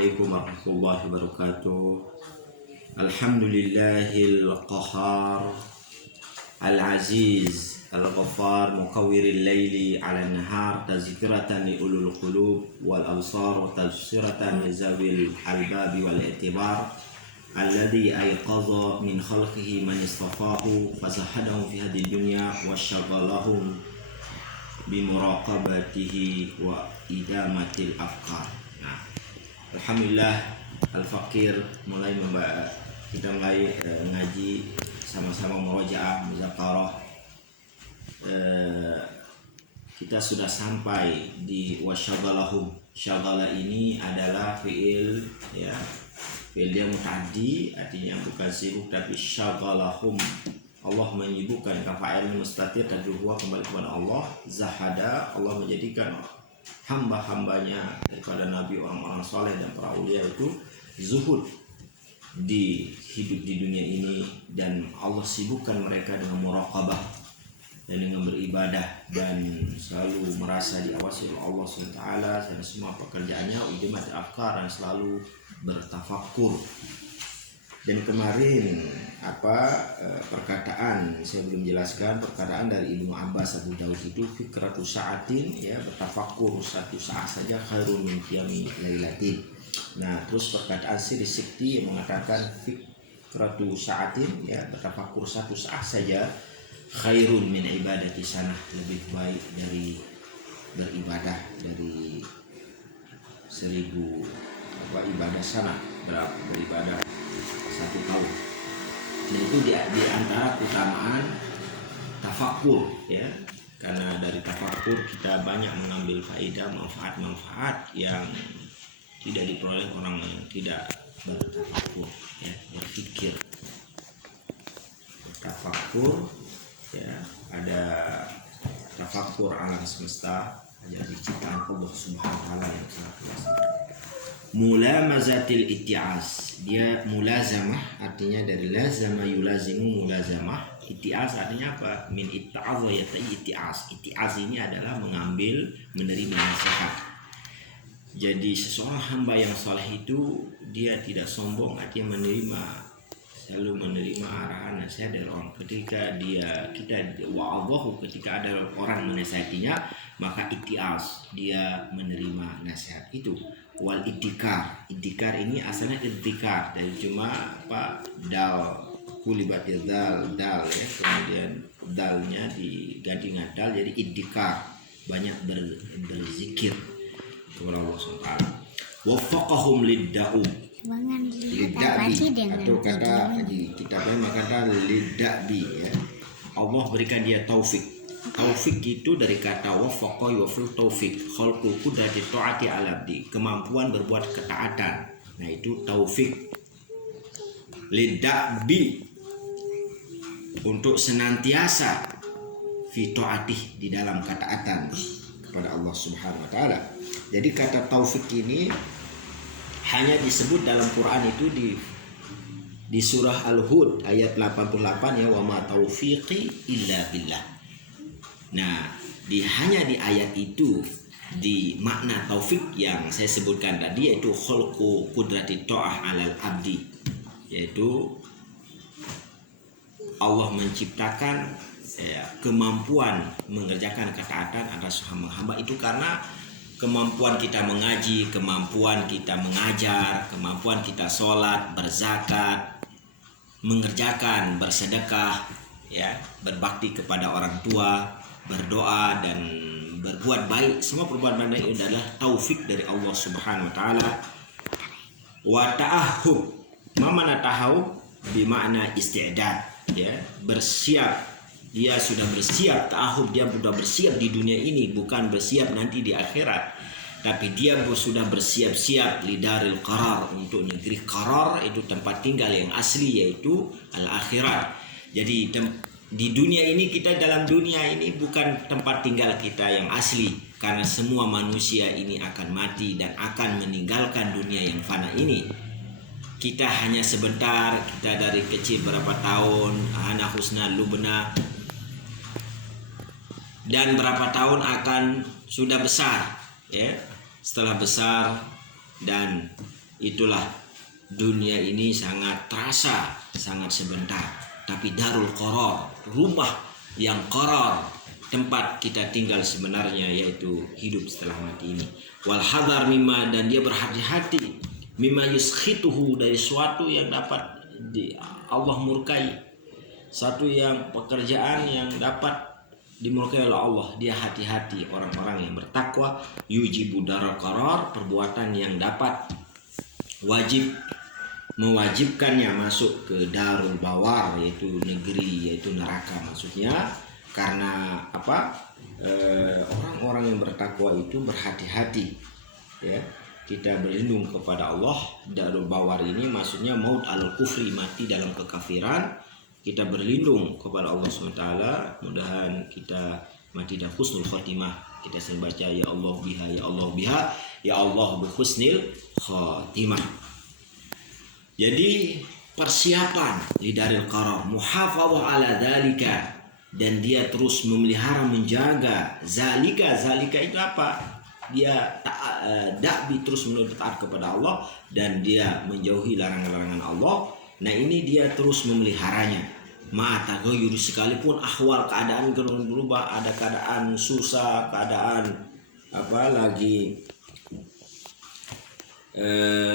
Assalamualaikum warahmatullahi wabarakatuh. Alhamdulillahil qahar al-aziz al-ghaffar mukawwiril laili 'alan nahar tazkiratan li ulul qulub wal absar wa tafsiratan li zawil albabi wal i'tibar alladhi ayqadha min khalqihi man istafahu fasahadahu fi hadhihi dunya wa syaghalahum bimuraqabatihi wa idamatil afkar. Nah, alhamdulillah al-fakir kita mulai ngaji sama-sama murojaah muzakarah. Kita sudah sampai di wasyaghalahum. Syaghala ini adalah fiil ya. Fiil dia muta'addi, artinya bukan sibuk tapi syaghalahum. Allah menyibukkan, kafa'il mustatir tadruhwa kembali kepada Allah. Zahada, Allah menjadikan hamba-hambanya daripada nabi, orang-orang soleh dan para aulia itu zuhud di hidup di dunia ini, dan Allah sibukkan mereka dengan muraqabah dan dengan beribadah dan selalu merasa diawasi oleh Allah SWT dan semua pekerjaannya ujimat afkar dan selalu bertafakkur. Dan kemarin perkataan saya belum jelaskan, perkataan dari Ibnu Abbas Abu Daud itu fikratu sa'atin ya, bertafakkur satu saat saja khairun min qiyami lailatin. Nah, terus perkataan Sri Sikti yang mengatakan fikratu sa'atin ya, bertafakkur satu saat saja khairun min ibadati sanah, lebih baik dari beribadah dari 1000 ibadah sana, beribadah 1 tahun. Nah, itu di antara keutamaan tafakkur ya, karena dari tafakkur kita banyak mengambil faedah, manfaat-manfaat yang tidak diperoleh orang yang tidak bertafakkur ya, berpikir. Tafakkur ya, ada tafakkur alam semesta, ada ciptaan Allah Subhanahu wa taala yang sangat luas. Mulamazatil itti'az, dia mulazamah artinya dari lazama yulazimu mulazamah. Itti'az artinya apa? Min itta'adha yata'i itti'az. Itti'az ini adalah mengambil, menerima nasihat. Jadi seseorang hamba yang saleh itu dia tidak sombong, artinya selalu menerima arahan nasihat dari orang. Ketika ketika ada orang menasihatinya, maka itti'az, dia menerima nasihat itu. Wal iddikar ini asalnya iddikar dari cuma dal kulibatil dal ya, kemudian dalnya diganti dengan dal jadi iddikar, banyak berzikir kepada Allah SWT. Waffaqahum lidda'u atau kata di kitabnya kata liddabi ya, Allah berikan dia taufik. Taufik itu dari kata wafaqa yufil taufik, khalqu qudrati ta'ati al-abdi, kemampuan berbuat ketaatan. Nah, itu taufik. Liddabi, untuk senantiasa fi ta'atih, di dalam ketaatan kepada Allah Subhanahu wa taala. Jadi kata taufik ini hanya disebut dalam Quran itu di surah Al-Hud ayat 88 ya, wa ma taufiqi illa billah. Nah, hanya di ayat itu, di makna taufik yang saya sebutkan tadi, yaitu khalqu qudrati ta'ah alal abdi, yaitu Allah menciptakan kemampuan mengerjakan ketaatan atas hamba-hamba itu, karena kemampuan kita mengaji, kemampuan kita mengajar, kemampuan kita sholat, berzakat, mengerjakan, bersedekah ya, berbakti kepada orang tua, berdoa dan berbuat baik, semua perbuatan baik itu adalah taufik dari Allah Subhanahu wa taala. Wa ta'ahub, mana ta'ahub bermakna isti'dad ya, bersiap. Dia sudah bersiap, ta'ahub, dia sudah bersiap di dunia ini, bukan bersiap nanti di akhirat, tapi dia sudah bersiap-siap lidaril qarar, untuk negeri qarar, itu tempat tinggal yang asli, yaitu al-akhirat. Jadi di dunia ini, kita dalam dunia ini bukan tempat tinggal kita yang asli, karena semua manusia ini akan mati dan akan meninggalkan dunia yang fana ini. Kita hanya sebentar, kita dari kecil berapa tahun, anak husna lubna, dan berapa tahun akan sudah besar ya. Setelah besar dan Itulah dunia ini sangat terasa, sangat sebentar. Tapi darul qarar, rumah yang qarar, tempat kita tinggal sebenarnya, yaitu hidup setelah mati ini. Wal hadar mimma, dan dia berhati-hati, mimma yuskhituhu, dari suatu yang dapat Allah murkai, satu yang pekerjaan yang dapat dimurkai oleh Allah. Dia hati-hati. Orang-orang yang bertakwa yujibu darul qarar, perbuatan yang dapat mewajibkannya masuk ke darul bawar, yaitu negeri, yaitu neraka maksudnya. Karena apa? Orang-orang yang bertakwa itu berhati-hati, ya. Kita berlindung kepada Allah. Darul bawar ini maksudnya maut al kufri, mati dalam kekafiran. Kita berlindung kepada Allah SWT. Mudahan kita mati dalam husnul khotimah. Kita sering baca ya Allah biha, ya Allah biha, ya Allah bi husnil khotimah. Jadi persiapan di daril qarar, muhafadzah ala dzalika, dan dia terus memelihara, menjaga zalika. Zalika itu apa? Dia dakbi, terus menuntut taat kepada Allah, dan dia menjauhi larangan-larangan Allah. Nah, ini dia terus memeliharanya. Ma'ataghayyur, sekalipun ahwal, keadaan berubah, ada keadaan susah, keadaan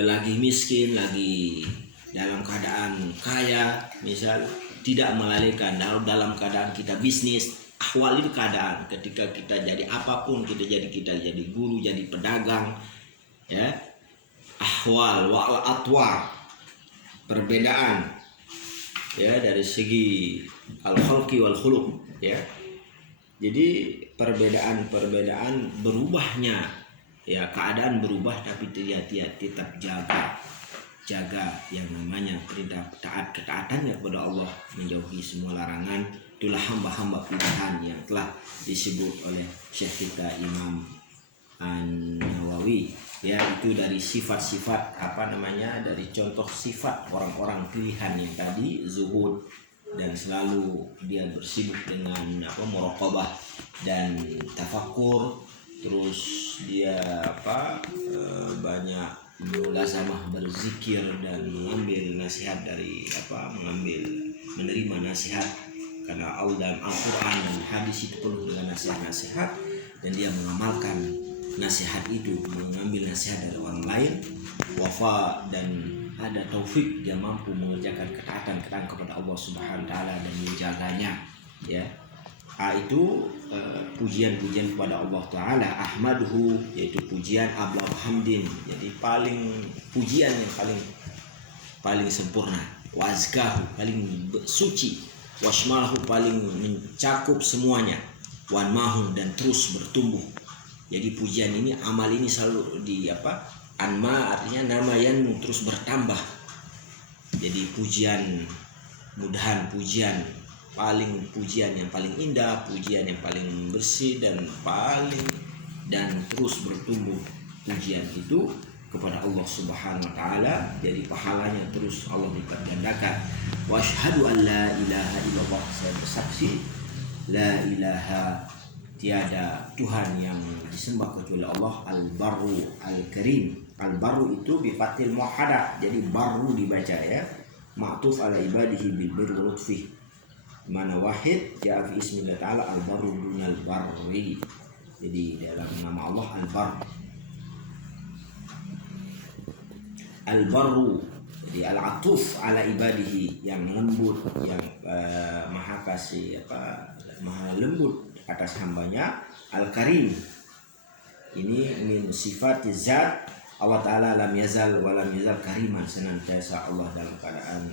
lagi miskin, lagi dalam keadaan kaya, misal tidak melalaikan. Dalam keadaan kita bisnis, ahwal itu keadaan. Ketika kita jadi apapun, kita jadi guru, jadi pedagang, ya. Ahwal wal atwar, perbedaan, ya, dari segi al-khalqi wal khuluq, ya. Jadi perbedaan berubahnya, ya, keadaan berubah, tapi dia tetap jaga yang namanya perintah, ketaatannya kepada Allah, menjauhi semua larangan. Itulah hamba-hamba pilihan yang telah disebut oleh Syekh kita Imam An-Nawawi, ya. Itu dari sifat-sifat dari contoh sifat orang-orang pilihan yang tadi, zuhud, dan selalu dia bersibuk dengan muraqabah dan tafakur. Terus dia banyak mulazamah berzikir dan mengambil nasihat menerima nasihat, karena Allah dalam Al-Quran dan hadis itu penuh dengan nasihat-nasihat, dan dia mengamalkan nasihat itu, mengambil nasihat dari orang lain, wafa, dan ada taufik, dia mampu mengerjakan ketaatan kepada Allah Subhanahu wa taala dan menjaganya, ya. Itu pujian-pujian kepada Allah Ta'ala. Ahmaduhu, yaitu pujian ablagh hamdin, jadi pujian yang paling sempurna. Wazkahu, paling suci. Wasmalahu, paling mencakup semuanya. Wanmahu, dan terus bertumbuh. Jadi pujian ini, amal ini selalu anma artinya nama yang terus bertambah. Jadi pujian, mudahan pujian yang paling indah, pujian yang paling bersih dan terus bertumbuh. Pujian itu kepada Allah Subhanahu wa taala, jadi pahalanya terus Allah lipat gandakan. Wa asyhadu an la ilaha illallah, saya bersaksi la ilaha, tiada Tuhan yang disembah kecuali Allah, al-barru al-karim. Al-barru itu bi fathil muahhadah, jadi barru dibaca, ya, ma'tuf ala ibadihi bil birri wa lutfi. Mana wahid ya fi ismillah ta'ala al-barru dunal barri. Jadi dalam nama Allah al-barr, al-barru, jadi al-atuf ala ibadihi, yang lembut, yang maha kasih, maha lembut atas hambanya. Al-karim, ini min sifat zat Allah Ta'ala, lam yazal wa lam yazal kariman, senantiasa Allah dalam keadaan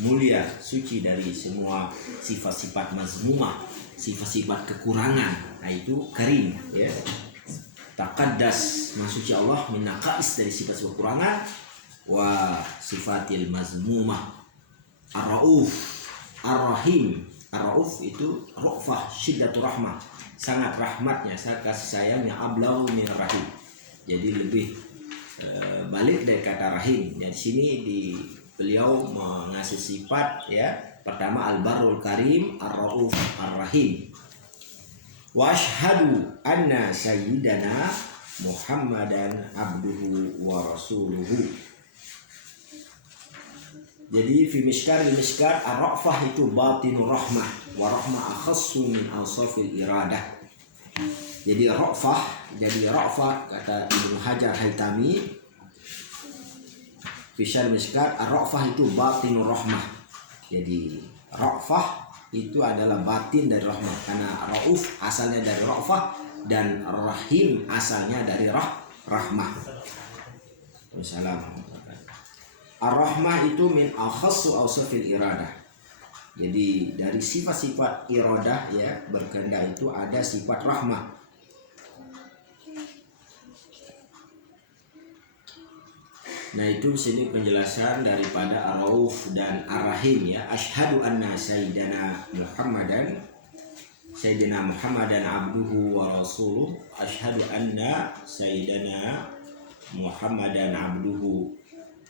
mulia, suci dari semua sifat-sifat mazmumah, sifat-sifat kekurangan. Nah, itu karim, ya. Taqaddas, maha Allah, min naqais, dari sifat kekurangan, wa sifatil mazmumah. Ar-rauf, ar-rahim. Ar-rauf itu rufah, syiddatur rahmah, sangat rahmatnya, sangat kasih sayangnya, ablaghu minar rahim, jadi lebih balik dari kata rahim. Di sini beliau mengasih sifat, ya. Pertama al-barrul karim, ar-rauf, ar-rahim. Wa asyhadu anna sayyidana Muhammadan abduhu wa rasuluhu, Jadi fi miskat ar-ra'fah itu batinur rahmah wa rahmah akhassu min awsafil iradah. Jadi ra'fah kata Ibnu Hajar Haitami fi syarh miskat ar-ra'fah itu batinur rahmah. Jadi ra'fah itu adalah batin dari rahmah, karena rauf asalnya dari ra'fah dan rahim asalnya dari rahmah. Wassalamualaikum. Ar-rahmah itu min akhassu awsafil iradah. Jadi dari sifat-sifat iradah ya, berkehendak itu ada sifat rahmah. Nah itu sini penjelasan daripada ar-rauf dan ar-rahim ya. Asyhadu anna sayyidina Muhammadan abduhu wa rasuluh. Asyhadu anna sayyidina Muhammadan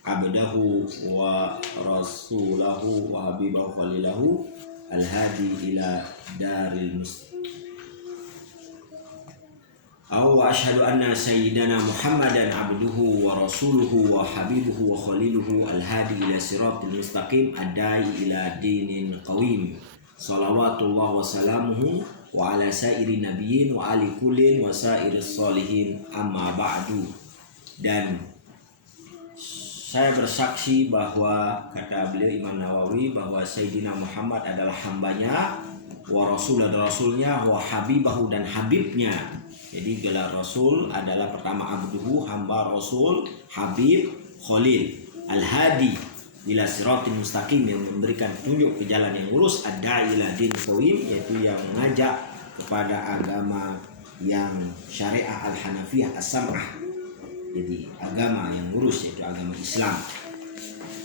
abdahu wa rasulahu wa habibahu khalilahu al-hadi ila daril mustaqim. Wa asyhadu anna sayyidana Muhammadan abduhu wa rasuluhu wa habibuhu wa khaliluhu al-hadi ila siratil mustaqim ad-da'i ila dinin qawim. Salawatullah wa salamuhu wa ala sairi nabiyyin wa ali kullin wa sairis salihin amma ba'du. Dan saya bersaksi bahwa kata beliau Imam Nawawi bahwa Sayyidina Muhammad adalah hambanya, wa rasul adalah rasulnya, wa habibahu dan habibnya. Jadi gelar rasul adalah pertama abduhu, hamba, rasul, habib, khalil, al-hadi ila siratil mustaqim, yang memberikan petunjuk ke jalan yang lurus, ad-da'i ila din qawim, yaitu yang mengajak kepada agama yang syariah al-hanafiyah as-sam'ah. Jadi agama yang lurus, yaitu agama Islam.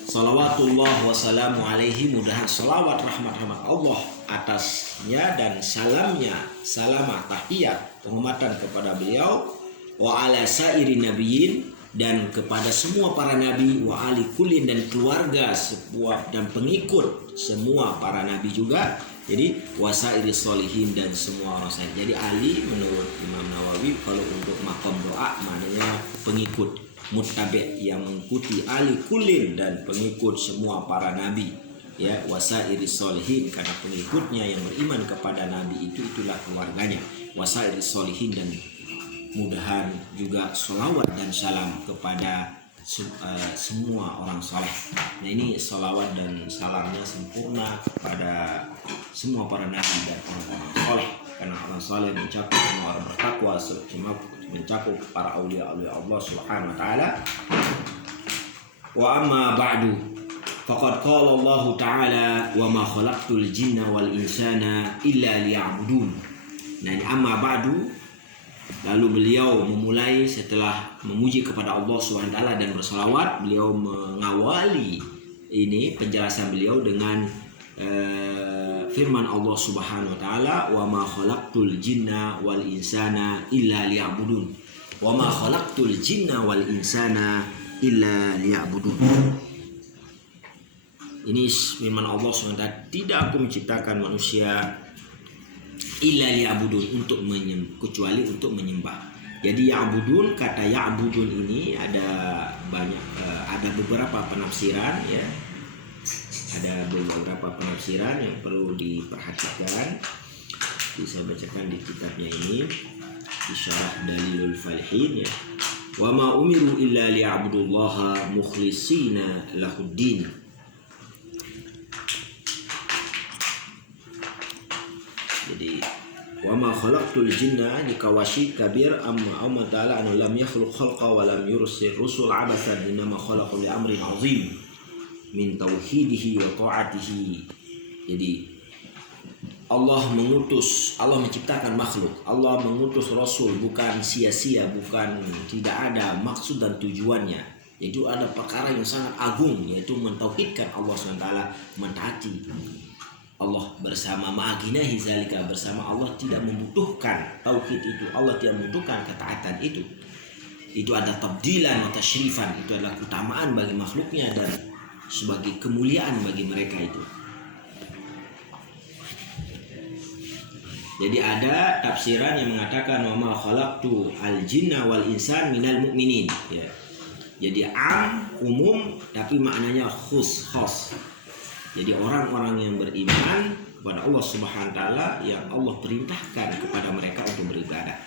Salawatullah wa salamu alaihi, mudahan salawat rahmat Allah atasnya dan salamnya, salamah tahiyat penghormatan kepada beliau, wa ala sairi nabiyyin, dan kepada semua para nabi, wa ali kullin, dan keluarga sebuah dan pengikut semua para nabi juga. Jadi wasairi solihin, dan semua orang saleh. Jadi ali menurut Imam Nawawi kalau untuk makom doa maknanya pengikut, muttabi, yang mengikuti ali kullin dan pengikut semua para nabi ya, wasairi solihin, karena pengikutnya yang beriman kepada nabi itu itulah keluarganya, wasairi solihin, dan mudahan juga sholawat dan salam kepada semua orang saleh. Nah ini sholawat dan salamnya sempurna pada semua para nabi dan orang-orang saleh, karena orang saleh mencakup semua orang bertakwa, mencakup para aulia Allah Subhanahu wa taala. Wa amma ba'du, faqad qala Allah taala wa ma khalaqtul jinna wal insana illa liya'budun. Nah ini amma ba'du. Lalu beliau memulai setelah memuji kepada Allah Subhanahu wa taala dan bersalawat, beliau mengawali ini penjelasan beliau dengan firman Allah Subhanahu wa taala, wa ma khalaqtul jinna wal insana illa liya'budun. Wa ma khalaqtul jinna wal insana illa liya'budun. Ini firman Allah Subhanahu wa taala, tidak aku menciptakan manusia illa liya'budun, untuk kecuali untuk menyembah. Jadi ya'budun, kata ya'budun ini ada banyak, ada beberapa penafsiran ya. Ada beberapa penafsiran yang perlu diperhatikan. Bisa bacakan di kitabnya ini, di syarah Dalilul Falihin ya. Wa ma umiru illa liya'budullaha mukhlishina lahuddin. Jadi wa ma khalaqtul jinna dikawashi kabir amma ta'ala an lam yakhluq khalqa wa lam yursil rusul abathan, innama khalaqu li amrin azim min tauhidihi wa ta'atihi. Jadi Allah menciptakan makhluk, Allah mengutus rasul bukan sia-sia, bukan tidak ada maksud dan tujuannya. Itu ada perkara yang sangat agung, yaitu mentauhidkan Allah SWT, mentaati Allah bersama ma'aginahi zalika, bersama Allah tidak membutuhkan tauhid itu, Allah tidak membutuhkan ketaatan itu. Itu ada tabdilan atau tasyrifan, itu adalah keutamaan bagi makhluknya dan sebagai kemuliaan bagi mereka itu. Jadi ada tafsiran yang mengatakan wa ma khalaqtu al jinna wal insan minal mu'minin ya. Jadi am umum tapi maknanya khos. Jadi orang-orang yang beriman kepada Allah Subhanahu wa taala yang Allah perintahkan kepada mereka untuk beribadah.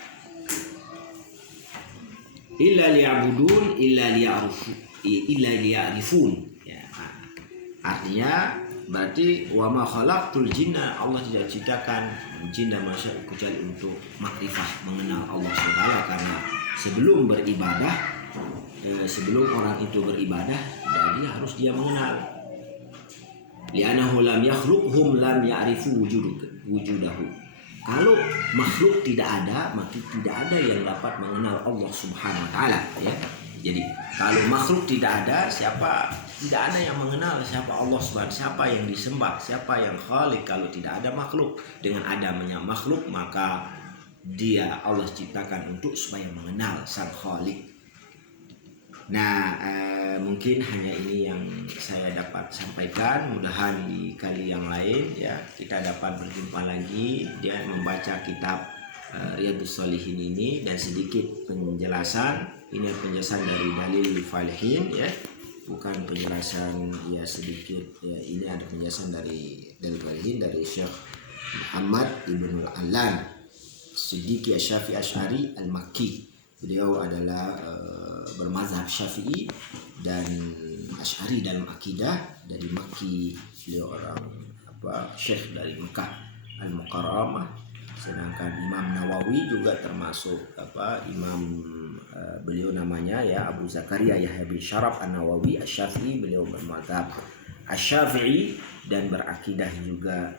Illa liya'budun illa liya'rifun. Ya. Artinya berarti wa ma khalaqtul jinna, Allah tidak ciptakan jin dan manusia kecuali untuk makrifah, mengenal Allah Subhanahu wa taala, karena sebelum beribadah, sebelum orang itu beribadah, dia harus dia mengenal. Li'annahu lam yakhluqhum lam ya'rifu wujudahu. Kalau makhluk tidak ada, maka tidak ada yang dapat mengenal Allah Subhanahu wa taala, ya. Jadi kalau makhluk tidak ada, tidak ada yang mengenal siapa Allah Subhanahu, siapa yang disembah, siapa yang khalik kalau tidak ada makhluk. Dengan adanya makhluk, maka dia Allah ciptakan untuk supaya mengenal sang khalik. Nah, mungkin hanya ini yang saya dapat sampaikan. Mudahan di kali yang lain ya kita dapat berjumpa lagi. Dia membaca kitab Riyadhus Shalihin ini dan sedikit penjelasan. Ini penjelasan dari Dalil Falihin, ya, bukan penjelasan ya sedikit ya. Ini ada penjelasan dari Dalil Falihin dari Syekh Muhammad Ibn Al-Allan Siddiqi Asy-Syafi'i Asy'ari Al-Makki. Beliau adalah bermazhab Syafi'i dan Asy'ari dalam akidah, dari Makki. Beliau orang syekh dari Mekah Al-Mukarramah. Sedangkan Imam Nawawi juga termasuk imam, beliau namanya ya Abu Zakaria Yahya bin Syaraf An-Nawawi Asy-Syafi'i. Beliau bermazhab Asy-Syafi'i dan berakidah juga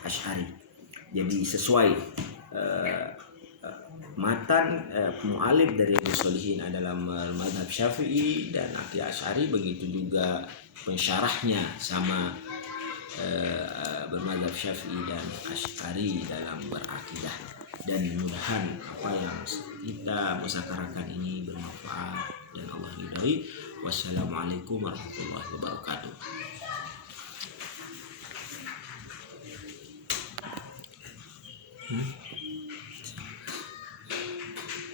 Asy'ari. Jadi sesuai matan mu'alif dari Riyadhus Shalihin adalah mazhab Syafi'i dan akidah Asy'ari, begitu juga pensyarahnya sama bermazhab Syafi'i dan Asy'ari dalam berakidah. Dan mudah-mudahan apa yang kita musyawarahkan ini bermanfaat dan Allah ridhai. Wassalamualaikum warahmatullahi wabarakatuh.